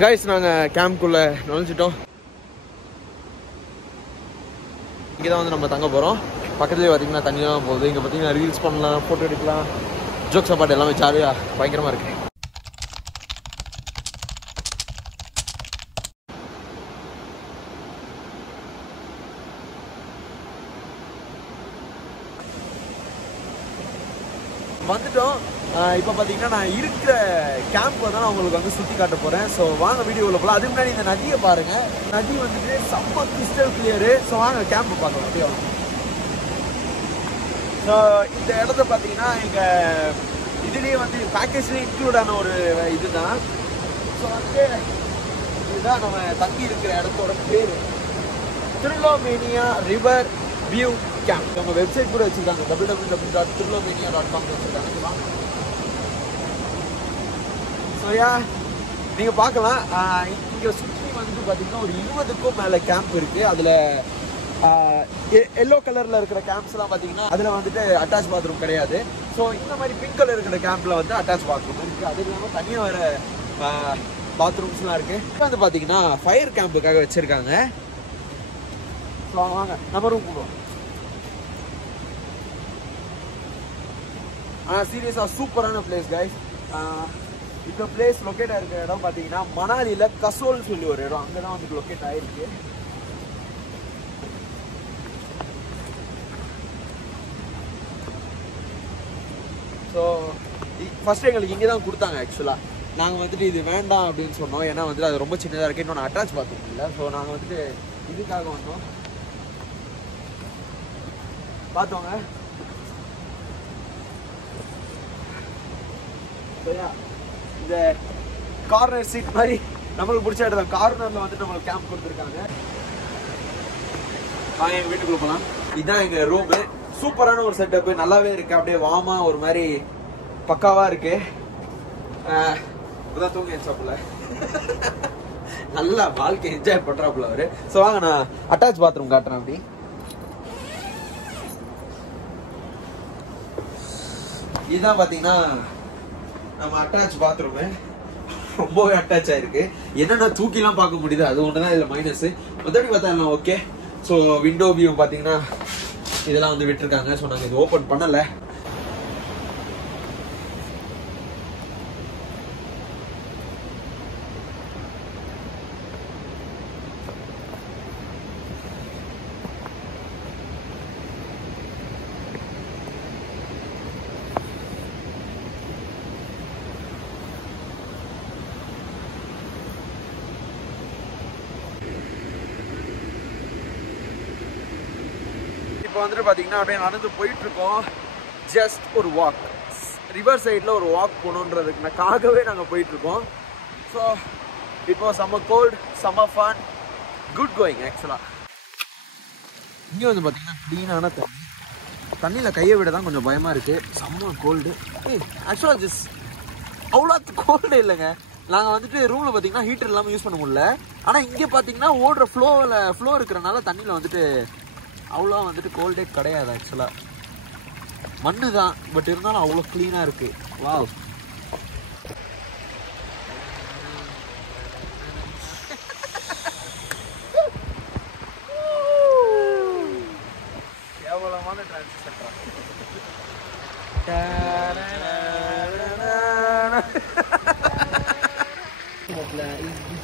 Guys நாங்கள் கேம்ப்குள்ள நுழைஞ்சிட்டோம். இங்கே தான் வந்து நம்ம தங்க போகிறோம். பக்கத்துலேயே பார்த்தீங்கன்னா தனியாக போகுது. இங்கே பார்த்தீங்கன்னா ரீல்ஸ் பண்ணலாம், ஃபோட்டோ எடுக்கலாம், ஜோக்ஸ் பாட்டு எல்லாமே ஜாலியாக பயங்கரமாக இருக்குது. வந்துட்டோம். இப்போ பார்த்தீங்கன்னா நான் இருக்கிற கேம்ப் தான் நான் உங்களுக்கு வந்து சுற்றி காட்ட போகிறேன். ஸோ வாங்க வீடியோவில் போகலாம். அதுக்கு முன்னாடி இந்த நதியை பாருங்கள். நதி வந்துட்டு செம்ம கிறிஸ்டல் கிளியரு. ஸோ வாங்க கேம்பை பார்க்கலாம் அப்படியே. ஸோ இந்த இடத்த பார்த்தீங்கன்னா எங்கள் இதுலேயே வந்து பேக்கேஜ்லேயே இன்க்ளூடான ஒரு இதுதான். ஸோ வந்து இதுதான் நம்ம தங்கி இருக்கிற இடத்தோட பேர், திருலோமேனியா ரிவர் வியூ கேம்ப். நம்ம வெப்சைட் கூட வச்சுருக்காங்க, www.trilomania.com வச்சுருக்காங்க. ஸோ நீங்கள் பார்க்கலாம். இங்கே சுற்றி வந்து பார்த்தீங்கன்னா ஒரு 20க்கும் மேலே கேம்ப் இருக்குது. அதில் எல்லோ கலரில் இருக்கிற கேம்ப்ஸ்லாம் பார்த்தீங்கன்னா அதில் வந்துட்டு அட்டாச் பாத்ரூம் கிடையாது. ஸோ இந்த மாதிரி பிங்க் கலர் இருக்கிற கேம்பில் வந்து அட்டாச் பாத்ரூம் இருக்குது. அது இல்லாமல் தனியாக வர பாத்ரூம்ஸ்லாம் இருக்குது. இப்போ வந்து பார்த்தீங்கன்னா ஃபயர் கேம்புக்காக வச்சுருக்காங்க. ஸோ வாங்க நம்ம ரூம் போடுவோம். சீரியஸாக சூப்பரான பிளேஸ் கைஸ். இந்த பிளேஸ் லொக்கேட் ஆகிருக்கிற இடம் பார்த்தீங்கன்னா மணாலியில் கசோல் சொல்லி ஒரு இடம், அங்கே தான் வந்து லொக்கேட் ஆகிருக்கு. ஸோ ஃபஸ்ட்டு எங்களுக்கு இங்கே தான் கொடுத்தாங்க. ஆக்சுவலாக நாங்கள் வந்துட்டு இது வேண்டாம் அப்படின்னு சொன்னோம். ஏன்னா வந்துட்டு அது ரொம்ப சின்னதாக இருக்குது, இன்னொன்று அட்டாச் பாத்ரூம் இல்லை. ஸோ நாங்கள் வந்துட்டு இதுக்காக வந்தோம். பார்த்தோங்க. இந்த கார்னர் சீட் மாதிரி நம்மளுக்கு பிடிச்ச இடம் கார்னரில் வந்துட்டு நம்மளுக்கு கேம்ப் கொடுத்துருக்காங்க. வாங்க எங்கள் வீட்டுக்குள்ள போகலாம். இதுதான் எங்கள் ரூமு. சூப்பரான ஒரு செட்டப்பு, நல்லாவே இருக்கு. அப்படியே வாமா ஒரு மாதிரி பக்காவா இருக்கு. இப்பதான் தூங்க எச்சாப்புல நல்லா வாழ்க்கை என்ஜாய் பண்றாப்புல அவரு. ஸோ வாங்க நான் அட்டாச் பாத்ரூம் காட்டுறேன். அப்படி இதுதான் பாத்தீங்கன்னா நம்ம அட்டாச் பாத்ரூமு. ரொம்பவே அட்டாச் ஆயிருக்கு. என்னன்னா தூக்கிலாம் பார்க்க முடியுது, அது ஒண்ணுதான் இதுல மைனஸ். மற்றபடி பார்த்தா ஓகே. ஸோ விண்டோ வியூ பாத்தீங்கன்னா இதெல்லாம் வந்து விட்டுருக்காங்க. ஸோ நாங்கள் இது ஓப்பன் பண்ணலை. இப்போ வந்துட்டு பார்த்தீங்கன்னா அப்படியே நடந்து போயிட்டு இருக்கோம். ஜஸ்ட் ஒரு வாக், ரிவர் சைடில் ஒரு வாக் போகணுன்றதுக்காகவே நாங்கள் போயிட்டு இருக்கோம். ஸோ இப்போ செம்ம கோல்டு, செம்ம ஃபன், குட் கோயிங். ஆக்சுவலாக இங்கே வந்து பார்த்தீங்கன்னா க்ளீனான தண்ணி. தண்ணியில் கையை விட தான் கொஞ்சம் பயமாக இருக்குது. செம்ம கோல்டு. ஆக்சுவலாக ஜஸ்ட் அவ்வளோ கோல்டு இல்லைங்க. நாங்கள் வந்துட்டு ரூமில் பார்த்தீங்கன்னா ஹீட்டர் இல்லாமல் யூஸ் பண்ண முடியல. ஆனால் இங்கே பார்த்தீங்கன்னா ஓடுற ஃப்ளோ இருக்கிறனால தண்ணியில் வந்துட்டு அவ்வளோ வந்துட்டு கோல்டே கிடையாது. ஆக்சுவலாக மண்ணு தான், பட் இருந்தாலும் அவ்வளோ க்ளீனாக இருக்குது. வாவ். கேவலமான டிரான்சிஷன்.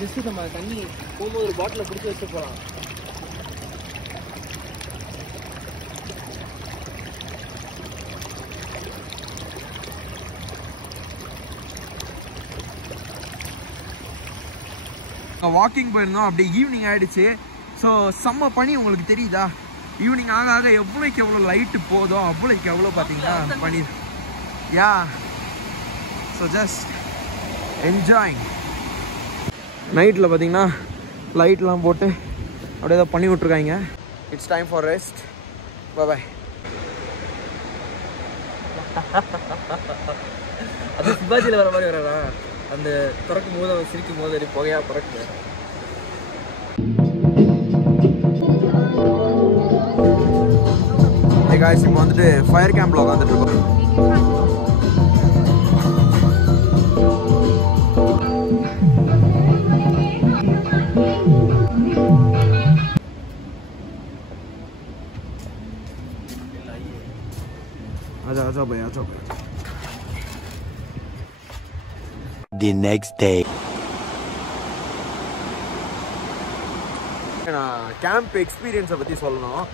ஜஸ்ட் நம்ம தண்ணி போகும்போது ஒரு பாட்டில் பிடிச்சி வச்சு போகலாம். வாக்கிங் போயிருந்தோம். அப்படியே ஈவினிங் ஆயிடுச்சு. ஸோ செம்ம பனி உங்களுக்கு தெரியுதா? ஈவினிங் ஆக ஆக எவ்வளோக்கு எவ்வளோ லைட்டு போதோ அவ்வளோக்கு எவ்வளோ பார்த்தீங்கன்னா பனி. Yeah, so just enjoying. நைட்டில் பார்த்தீங்கன்னா லைட்லாம் போட்டு அப்படியே தான் பண்ணி விட்ருக்காங்க. It's time for rest. Bye. அது சிவாஜியில் வர மாதிரி வரா. அந்த திறக்கும் போது அவன் சிரிக்கும் போது அது புகையா பறக்குது. இப்போ வந்துட்டு ஃபயர் கேம்பில் உட்காந்துட்டு இருக்கோம். आजा भाई आजा भाई The next day. நான் கேம்ப் எக்ஸ்பீரியன்ஸை பற்றி சொல்லணும்.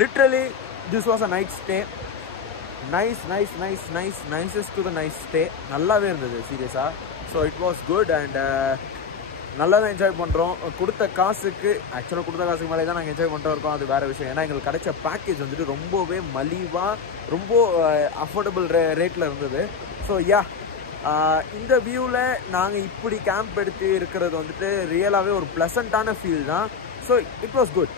Literally this was a night stay. nicest to the nice stay. நல்லாவே இருந்தது சீரியஸாக. So it was good and நல்லா தான் என்ஜாய் பண்ணுறோம். கொடுத்த காசுக்கு மேலே தான் நாங்கள் என்ஜாய் பண்ணிட்டு இருக்கோம். அது வேறு விஷயம். ஏன்னா எங்களுக்கு கிடைச்ச பேக்கேஜ் வந்துட்டு ரொம்பவே மலிவாக ரொம்ப அஃபோர்டபுள் ரேட்டில் இருந்தது. ஸோ இந்த வியூவில் நாங்கள் இப்படி கேம்ப் எடுத்து இருக்கிறது வந்துட்டு ரியலாகவே ஒரு ப்ளசண்ட்டான ஃபீல் தான். So it was good.